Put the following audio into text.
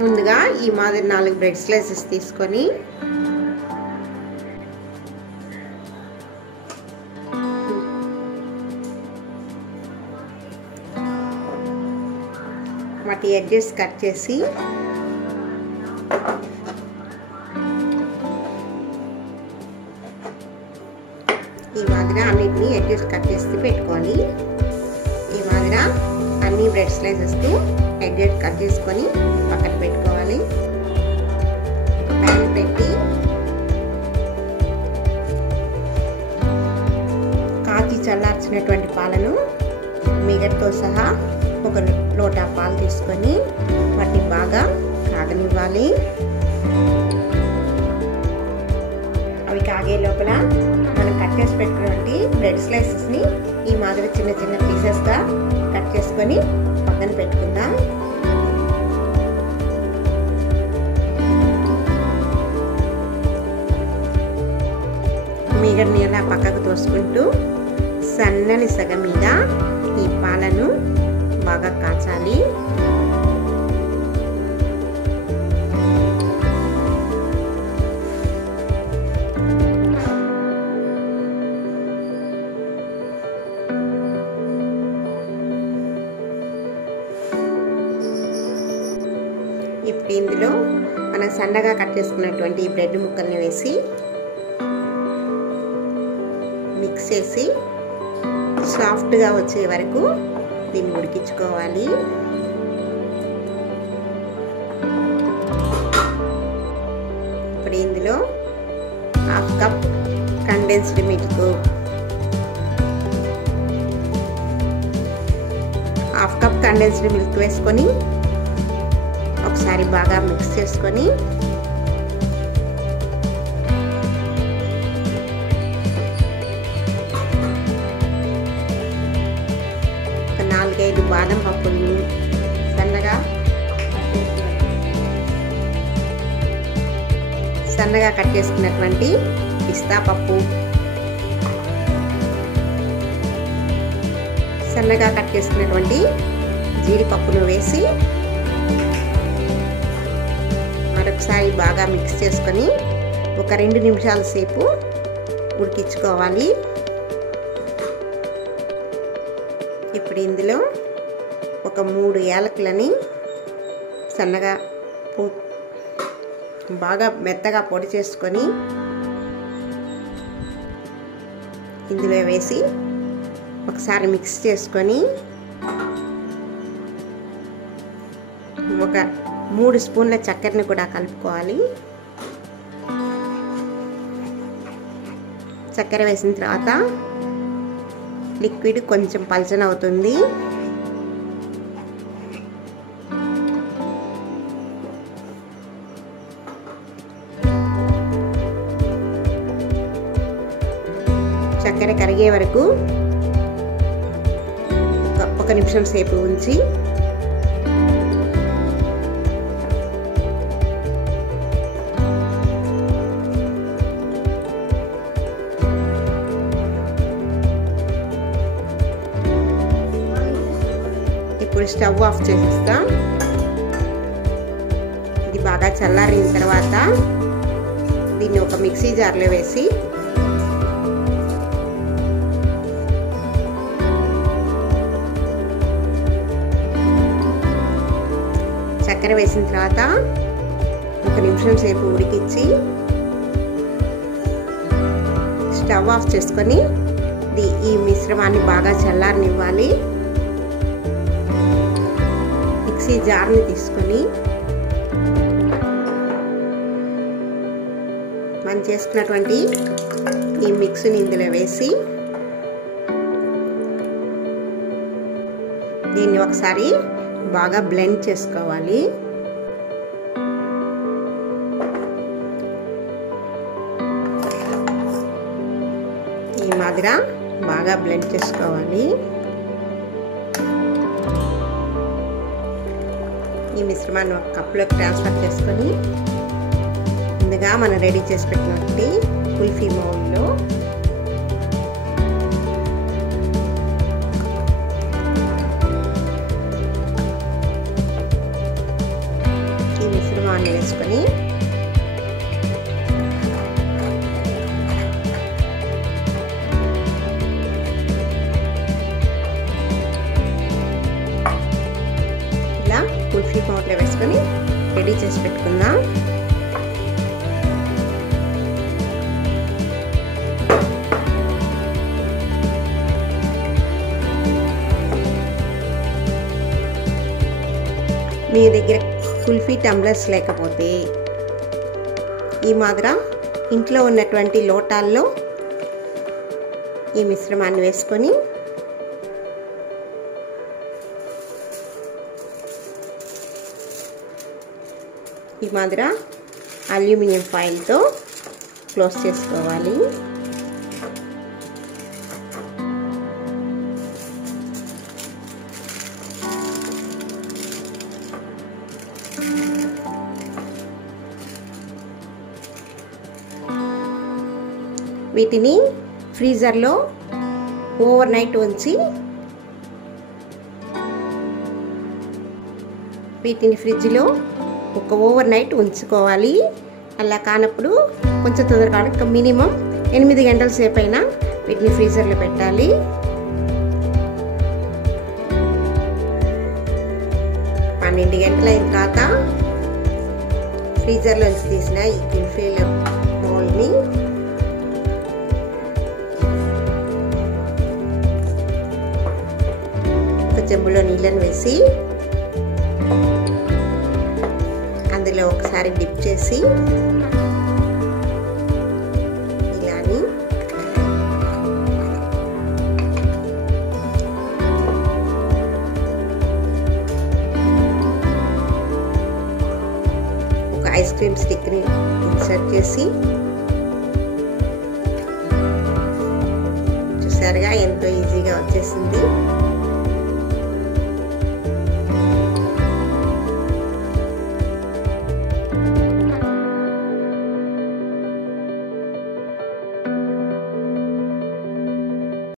ముందుగా ఈ మాదిరి 4 బ్రెడ్ స్లైసెస్ తీసుకొని వాటి ఎడ్జెస్ కట్ చేసి ఈ మాదిరి అన్నిటిని ఎడ్జెస్ కట్ చేసి పెట్టుకోవాలి. ఈ మాదిరి అన్ని బ్రెడ్ స్లైసెస్కి ఎడ్జెస్ కట్ చేసుకొని పక్కన పెట్టుకోవాలి. ప్యాన్ పెట్టి కాచి చల్లార్చినటువంటి పాలను మీగడతో సహా ఒక లోటా పాలు తీసుకొని వాటిని బాగా కాగనివ్వాలి. అవి కాగే లోపల మనం కట్ చేసి పెట్టుకున్నటువంటి బ్రెడ్ స్లైసెస్ని ఈ మాదిరి చిన్న చిన్న పీసెస్గా కట్ చేసుకొని పక్కన పెట్టుకుందాం. మీగడని అలా పక్కకు తోసుకుంటూ సన్నని సగ మీద ఈ పాలను బాగా కాచాలి. ఇప్పుడు ఇందులో మనం సన్నగా కట్ చేసుకున్నటువంటి ఈ బ్రెడ్ ముక్కల్ని వేసి మిక్స్ చేసి సాఫ్ట్గా వచ్చే వరకు దీన్ని ఉడికించుకోవాలి. ఇప్పుడు ఇందులో 1/2 cup condensed milk, 1/2 cup condensed milk వేసుకొని ఒకసారి బాగా మిక్స్ చేసుకొని ఒక 4-5 బాదం పప్పులు సన్నగా కట్ చేసుకున్నటువంటి పిస్తా పప్పు, సన్నగా కట్ చేసుకున్నటువంటి జీడిపప్పును వేసి మరొకసారి బాగా మిక్స్ చేసుకొని ఒక 2 నిమిషాల సేపు ఉడికించుకోవాలి. ఇప్పుడు ఇందులో ఒక 3 యాలకులని సన్నగా బాగా మెత్తగా పొడి చేసుకొని ఇందులో వేసి ఒకసారి మిక్స్ చేసుకొని ఒక 3 స్పూన్ల చక్కెరని కూడా కలుపుకోవాలి. చక్కెర వేసిన తర్వాత లిక్విడ్ కొంచెం పల్చన అవుతుంది. చక్కెర కరిగే వరకు 1 నిమిషం సేపు ఉంచి ఇప్పుడు స్టవ్ ఆఫ్ చేసేస్తాం. ఇది బాగా చల్లారిన తర్వాత దీన్ని ఒక మిక్సీ జార్లో వేసి చక్కెర వేసిన తర్వాత 1 నిమిషం సేపు ఉడికించి స్టవ్ ఆఫ్ చేసుకొని ఈ మిశ్రమాన్ని బాగా చల్లారనివ్వాలి. మిక్సీ జార్ని తీసుకొని మనం చేసుకున్నటువంటి ఈ మిక్స్ని ఇందులో వేసి దీన్ని ఒకసారి బాగా బ్లెండ్ చేసుకోవాలి. ఈ మాదిరిగా బాగా బ్లెండ్ చేసుకోవాలి. ఈ మిశ్రమాన్ని ఒక కప్లోకి ట్రాన్స్ఫర్ చేసుకొని ముందుగా మనం రెడీ చేసి పెట్టినటువంటి కుల్ఫీ మౌల్డ్లో ఈ మిశ్రమాన్ని వేసుకొని ఇలా కుల్ఫీ పౌడర్లో వేసుకొని రెడీ చేసి పెట్టుకుందాం. మీ దగ్గర కుల్ఫీ టంబ్లర్స్ లేకపోతే ఈ మాదిర ఇంట్లో ఉన్నటువంటి లోటాల్లో ఈ మిశ్రమాన్ని వేసుకొని ఈ మాదిర అల్యూమినియం ఫాయిల్తో క్లోజ్ చేసుకోవాలి. వీటిని ఫ్రీజర్లో ఓవర్ నైట్ ఉంచి వీటిని ఫ్రిడ్జ్లో ఒక ఓవర్ నైట్ ఉంచుకోవాలి. అలా కానప్పుడు కొంచెం తొందరగా మినిమం 8 గంటల సేపు అయినా వీటిని ఫ్రీజర్లో పెట్టాలి. పన్నెండు గంటల అయిన తర్వాత ఫ్రీజర్లోంచి తీసిన ఈ కుల్ఫీల మౌల్డ్ని చెంబులో నీళ్ళని వేసి అందులో ఒకసారి డిప్ చేసి ఇలాని ఒక ఐస్ క్రీమ్ స్టిక్ని ఇన్సర్ట్ చేసి చూసారుగా ఎంతో ఈజీగా వచ్చేసింది.